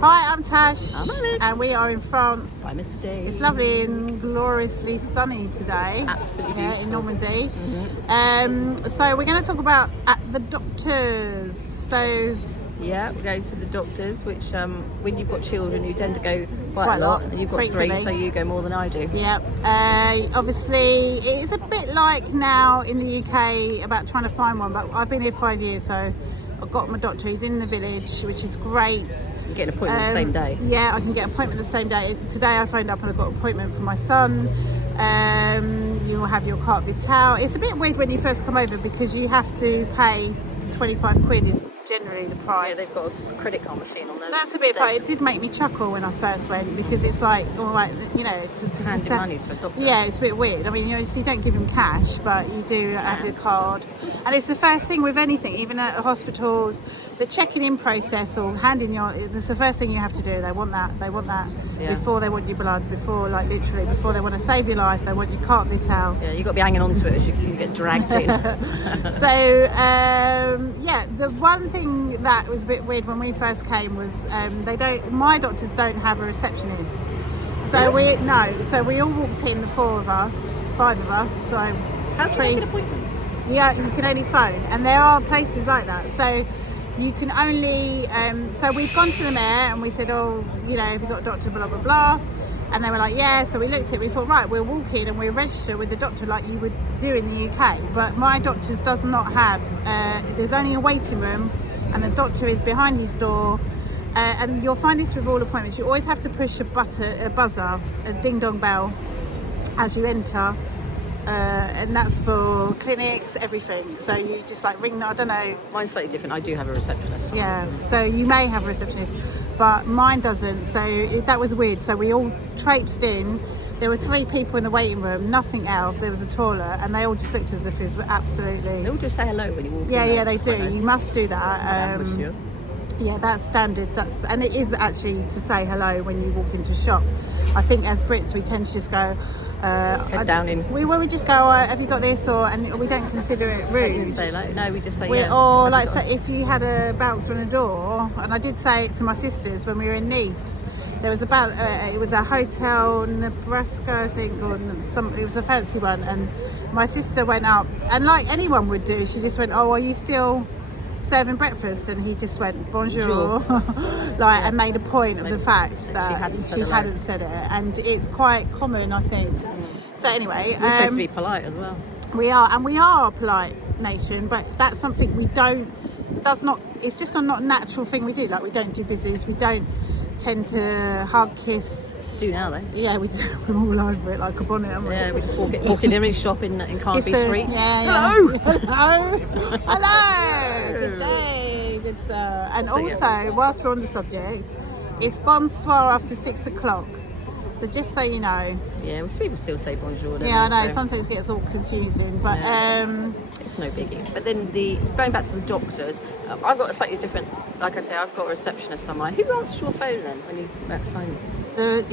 Hi, I'm Tash. I'm Alex. And we are in France. By mistake. It's lovely and gloriously sunny today. Absolutely in beautiful. Normandy. Mm-hmm. So we're going to talk about at the doctors. So Yeah, we're going to the doctors, which when you've got children, you tend to go quite Quite a lot. a lot, And you've got frequently. three, so you go more than I do. yeah, obviously it is a bit like now in the UK about trying to find one, but I've been here 5 years, so I've got my doctor. He's in the village, which is great. You get an appointment the same day. Yeah, I can get an appointment the same day. Today I phoned up and I got an appointment for my son. You will have your carte vitale. It's a bit weird when you first come over because you have to pay 25 quid is generally the price. Yeah, they've got a credit card machine on there. That's a bit funny. It did make me chuckle when I first went because it's like, all right, you know, to handing money to a doctor. Yeah, it's a bit weird. I mean, you know, so you don't give him cash, but you do have the card. And it's the first thing with anything, even at hospitals, the checking in process or handing it's the first thing you have to do. They want that. Yeah. Before they want your blood, before, like, literally, before they want to save your life, they want your carte vitale. Yeah, you've got to be hanging on to it as you get dragged in. So yeah, the one thing that was a bit weird when we first came was my doctors don't have a receptionist. So we all walked in, the five of us. So How do you make an appointment? yeah, you can only phone, and there are places like that. So you can only. So we've gone to the mayor and we said, oh, you know, have you got a doctor? Blah blah blah. And they were like, yeah. So we looked at it. We thought, right, we'll walk in and we'll register with the doctor like you would do in the UK. But my doctor's does not have. There's only a waiting room, and the doctor is behind his door. And you'll find this with all appointments. You always have to push a buzzer, a ding dong bell, as you enter. And that's for clinics, everything. So you just like ring. I don't know. Mine's slightly different. I do have a receptionist. Yeah, so you may have a receptionist, but mine doesn't. So that was weird. So we all traipsed in. There were 3 people in the waiting room, nothing else. There was a toilet, and they all just looked as if it was absolutely. They all just say hello when you walk in. Yeah, they It's do. quite nice. You must do that. Madame, monsieur. Yeah, that's standard. And it is actually to say hello when you walk into a shop. I think as Brits we tend to just go. Head down in. We just go. Have you got this? And we don't consider it rude. You say hello. No, we just say We, yeah. or have like you so got- if you had a bouncer on a door, and I did say it to my sisters when we were in Nice. There was it was a hotel, Nebraska, I think, or it was a fancy one, and my sister went up, and like anyone would do, she just went, oh, are you still serving breakfast? And he just went, bonjour, and made a point of the fact that she hadn't said hello. said it, and it's quite common, I think. So anyway, We're supposed to be polite as well. we are a polite nation, but that's something it's just a not natural thing we do. Like, we don't do business, we don't tend to hug, kiss. Do now though. Yeah, we do. We're all over it like a bonnet, aren't we? Yeah, we just walk in every shop in Carnaby Street. Yeah. Hello. Hello. Good day. Good sir. And So, also, whilst we're on the subject, it's bonsoir after 6 o'clock. So just so you know. Yeah, well, people still say bonjour. Yeah, I know. So Sometimes it gets all confusing, but it's no biggie. But then going back to the doctors, I've got a slightly different. Like I say, I've got a receptionist somewhere. Who answers your phone then when you phone?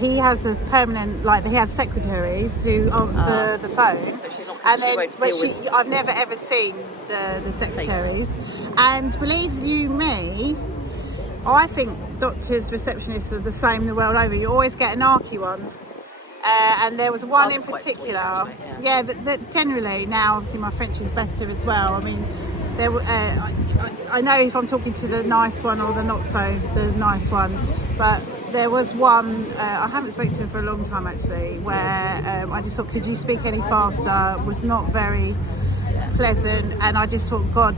he has a permanent, he has secretaries who answer the phone. But she's not. And She then, won't but deal with. I've never ever seen the secretaries. And believe you me, I think doctors, receptionists are the same the world over. You always get an arky one. And there was one Ours in is quite sweet, particular. actually, Yeah, that generally now, obviously, my French is better as well. I mean, there. I know if I'm talking to the nice one or the not so the nice one, but there was one. I haven't spoken to him for a long time actually. Where I just thought, could you speak any faster? Was not very pleasant, and I just thought, God,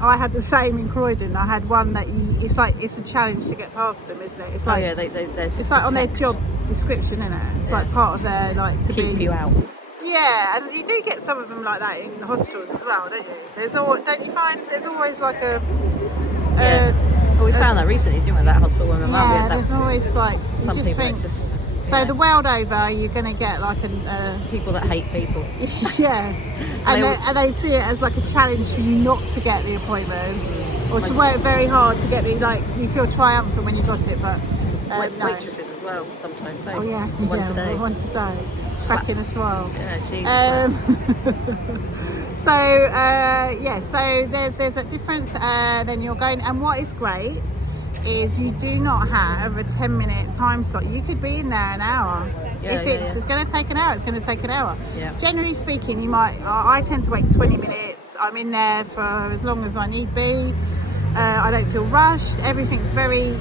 I had the same in Croydon. I had one that it's a challenge to get past them, isn't it? It's like it's like on their job description, isn't it? It's like part of their to keep you out. Yeah, and you do get some of them like that in hospitals as well, don't you? Don't you find there's always like a Well, we found that recently, didn't we? That hospital when my mum we yeah, had that. there's always like you Some just people think. that just. So the world over, you're going to get like people that hate people. yeah, and they see it as like a challenge for you not to get the appointment or to work very hard to get you feel triumphant when you got it. But No. waitresses as well sometimes. So Oh yeah, one yeah, today. one today. Cracking as well. Yeah, Jesus. So there's a difference. Then you're going, and what is great is you do not have a 10-minute time slot. You could be in there an hour. If it's going to take an hour, it's going to take an hour. Yeah. Generally speaking, you might. I tend to wait 20 minutes. I'm in there for as long as I need be. I don't feel rushed. Everything's very.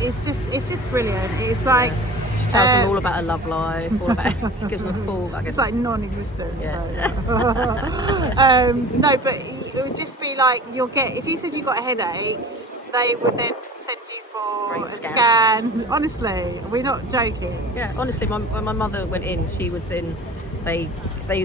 It's just brilliant. It's like. She tells them all about her love life, all about. She gives them full. It's like non-existent. Yeah. So. No, but it would just be like you'll get. If you said you got a headache, they would then send you for Brain a scan. scan. Honestly, we're not joking. Yeah, honestly, when my mother went in, she was in. They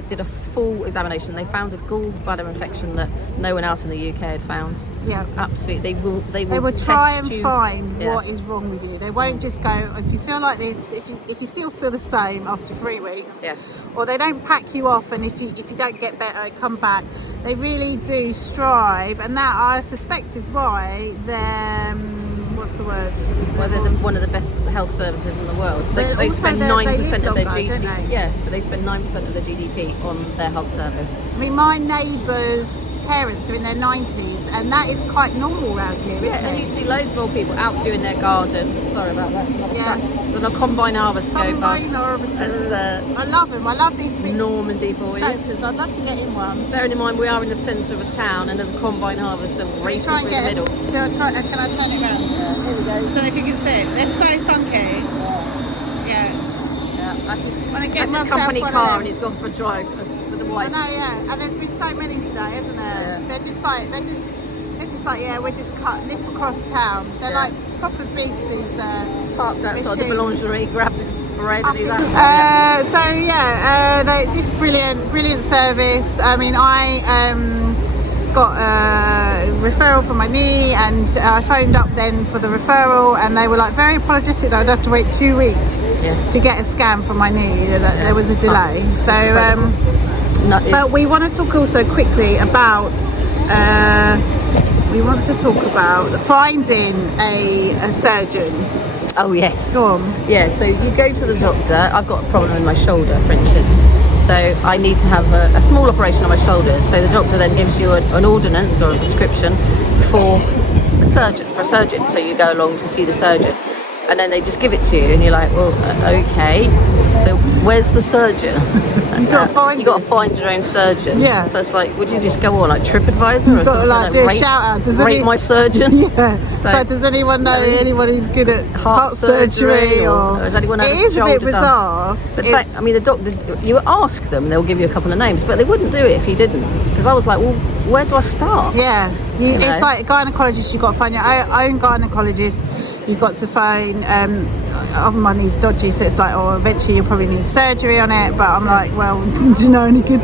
did a full examination. They found a gallbladder infection that no one else in the UK had found. Yeah. Absolutely, they will try test and you. find Yeah. what is wrong with you. They won't just go, if you feel like this, if you still feel the same after 3 weeks, Yeah. or they don't pack you off, and if you don't get better, come back. They really do strive, and that I suspect is why they're what's the word? Well, they're one of the best health services in the world. They Also spend they 9% live of their longer, don't GDP. they? Yeah, but they spend 9% of their GDP on their health service. I mean, my neighbours' parents are in their 90s, and that is quite normal around here, isn't And you it? see loads more people out doing their garden. Sorry about that. Yeah. There's a combine harvest go Combine past. harvesters. That's I love them. I love these big Normandy for you. tractors. I'd love to get in one. Bearing in mind we are in the centre of a town and there's a combine harvester racing Try and through the get middle. So can I turn it around? Here we go. I don't know if you can see it. They're so funky. Yeah. Yeah, that's his, When I get that's his myself company one of car them. and he's gone for a drive with the I wife. know, yeah. And there's been so many today, isn't there? Yeah. They're just like, yeah, we're just nip across town. They're Yeah. like proper beasts, these Parked outside the machines. boulangerie, grabbed his bread I and he's think- out. they're just brilliant service. I mean, I got a referral for my knee, and I phoned up then for the referral, and they were like very apologetic that I'd have to wait 2 weeks Yeah. to get a scan for my knee. That there was a delay. So, Incredible. No, it's- but we want to talk also quickly about. We want to talk about finding a surgeon. oh yes. Go on. Yeah, so you go to the doctor. I've got a problem in my shoulder, for instance. So I need to have a small operation on my shoulder. So the doctor then gives you an ordinance or a prescription for a surgeon. So you go along to see the surgeon. And then they just give it to you and you're like, well, okay. So where's the surgeon? You got to find You got to find your own surgeon. Yeah. So it's like, would you just go on like TripAdvisor or You've got to something? like do a rate, shout out. Does rate any- my surgeon. Yeah. So does anyone know anyone who's good at heart surgery or has anyone had it a is a bit shoulder done? bizarre. But It's- I mean, the doctor, you ask them, they'll give you a couple of names, but they wouldn't do it if you didn't. Because I was like, well, where do I start? yeah, know. it's like a gynecologist. You've got to find your own gynecologist. You've got to phone. My knee's dodgy, so it's like, oh, eventually you'll probably need surgery on it. But I'm like, well, do you know any good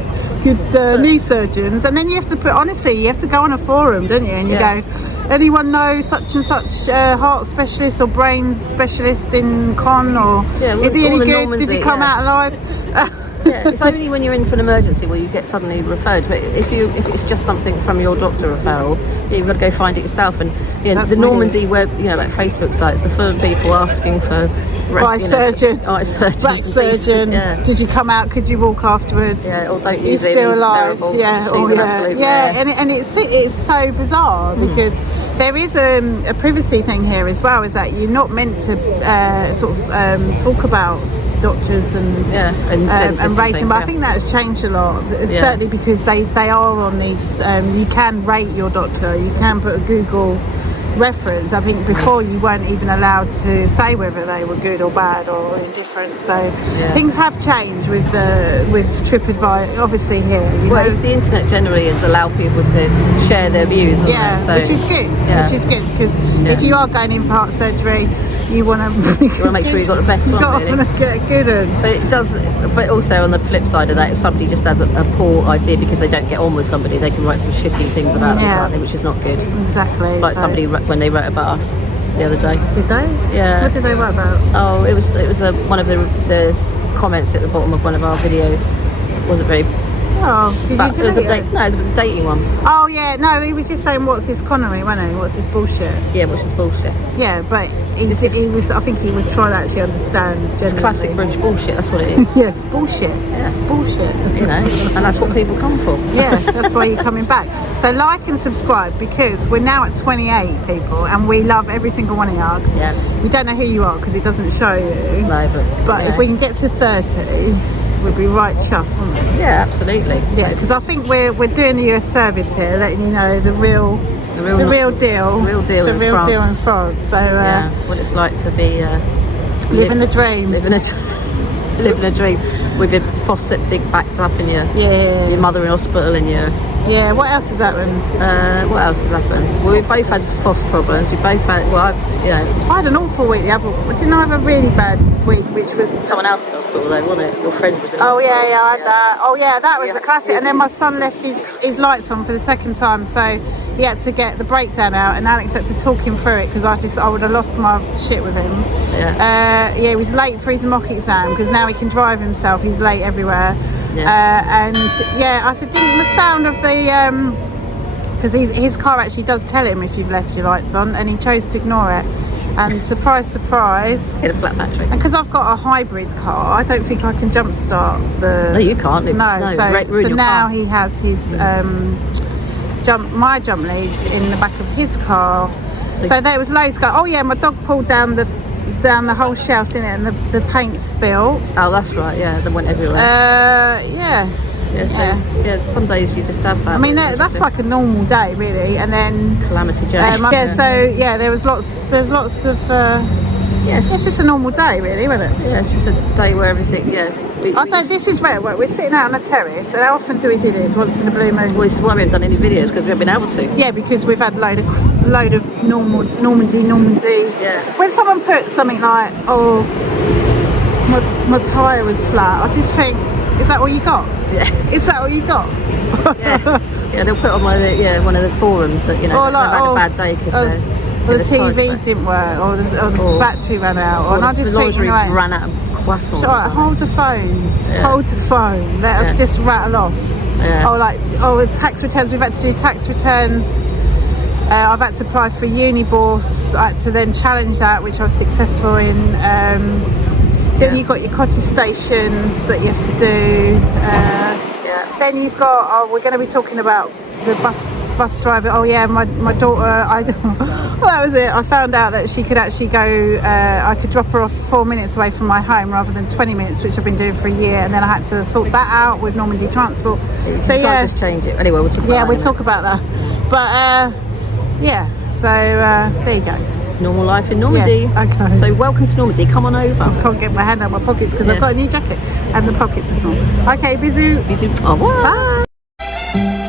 knee surgeons? And then you have to you have to go on a forum, don't you? And you Yeah. go, anyone know such and such heart specialist or brain specialist in Con, or Yeah, is he all any the good? Did Normandy, he come yeah. out alive? Yeah, it's only when you're in for an emergency where you get suddenly referred. But if it's just something from your doctor referral, you've got to go find it yourself. And That's the weird. Normandy web, like Facebook sites are full of people asking for Eye surgeon. eye surgeon, Back surgeon. Yeah. Did you come out? Could you walk afterwards? Yeah, or don't He's use it. still He's alive. terrible. Yeah, He's oh, an yeah, absolute yeah. mare. And it's so bizarre because there is a privacy thing here as well. Is that you're not meant to talk about doctors and dentists and rate things, them. But I yeah. think that has changed a lot. Yeah. Certainly because they are on these. You can rate your doctor. You can put a Google reference. I think before you weren't even allowed to say whether they were good or bad or indifferent. So things have changed with TripAdvisor. Obviously here, you Well, know. it's the internet generally has allowed people to share their views, isn't Yeah, it? So, which is good. yeah. Which is good because if you are going in for heart surgery, you want to make sure you've got the best one, really. Want to get a good one. But it does. But also on the flip side of that, if somebody just has a poor idea because they don't get on with somebody, they can write some shitty things about them, Yeah. can't they? Which is not good. Exactly. Like so- somebody when they wrote about us the other day. Did they? Yeah. What did they write about? Oh, it was one of the comments at the bottom of one of our videos. Wasn't very Oh, It's did about, you it was a delete date. it? No, it was a dating one. Oh yeah, no, he was just saying what's his Connery, wasn't he? What's his bullshit? Yeah, which is bullshit. Yeah, but he is- was. I think he was trying to actually understand. It's classic British bullshit. That's what it is. Yeah, it's bullshit. Yeah, it's bullshit. You know, and that's what people come for. Yeah, that's why you're coming back. So like and subscribe, because we're now at 28 people and we love every single one of you. Yeah. We don't know who you are because it doesn't show you. No, But yeah. if we can get to 30, we'd be right chuffed, wouldn't we? Yeah, absolutely. Yeah, because I think we're doing you a service here, letting you know the real deal. Real deal The in real France. deal in France. So Yeah, what it's like to be living the dream. living a dream with your faucet dig backed up and Yeah. your mother in hospital and your Yeah, what else has happened? what else has happened? Well, we both had FOSS problems. We both had I had an awful week the other. Didn't I have a really bad week, which was someone else in hospital though, wasn't it? Your friend was in Oh hospital. yeah, I had that. Oh yeah, that was You the had classic. to- And then my son left his lights on for the second time, so he had to get the breakdown out, and Alex had to talk him through it because I would have lost my shit with him. Yeah. Yeah, he was late for his mock exam because now he can drive himself. He's late everywhere. Yeah. And yeah, I said, didn't the sound of the because his car actually does tell him if you've left your lights on, and he chose to ignore it. And surprise, surprise. Get a flat battery. And because I've got a hybrid car, I don't think I can jump start the. No, you can't. No, so ruin your now car. he has his my jump leads in the back of his car. So there was loads go. Oh yeah, my dog pulled down the whole shelf, didn't it? And the paint spilled. Oh, that's right. Yeah, they went everywhere. Yeah. Yeah, so yeah, some days you just have that. I mean, that's like a normal day, really. And then calamity Jane. yeah. So yeah, there's lots of. Yes. It's just a normal day, really, isn't it? Yeah, it's just a day where everything. Yeah. I don't. This is rare. We're sitting out on a terrace, and how often do we do this? Once in a blue moon. Well, this is why we haven't done any videos because we haven't been able to. Yeah, because we've had load of Normandy. Yeah. When someone puts something like, "Oh, my tyre was flat," I just think, is that all you got? Yeah. Is that all you got? Yeah, they'll put on one of the forums that they've had a bad day because or the TV didn't work, or the battery ran out, and I just the think lingerie like, ran out of croissants. right, hold the phone, hold the phone. Let us just rattle off. Yeah. With tax returns, we've had to do tax returns. I've had to apply for Unibors. I had to then challenge that, which I was successful in. Then you've got your cottage stations that you have to do. Then you've got, we're going to be talking about the bus driver. Oh yeah, my daughter, well, that was it. I found out that she could actually go, I could drop her off 4 minutes away from my home rather than 20 minutes, which I've been doing for a year. And then I had to sort that out with Normandy Transport. So yeah, just change it. Anyway, we'll talk about that. We'll talk about that. But so there you go. Normal life in Normandy. Yes, okay. So welcome to Normandy. Come on over. I can't get my hand out of my pockets because I've got a new jacket and the pockets are small. Okay, bisous. Bisous. Au revoir. Bye.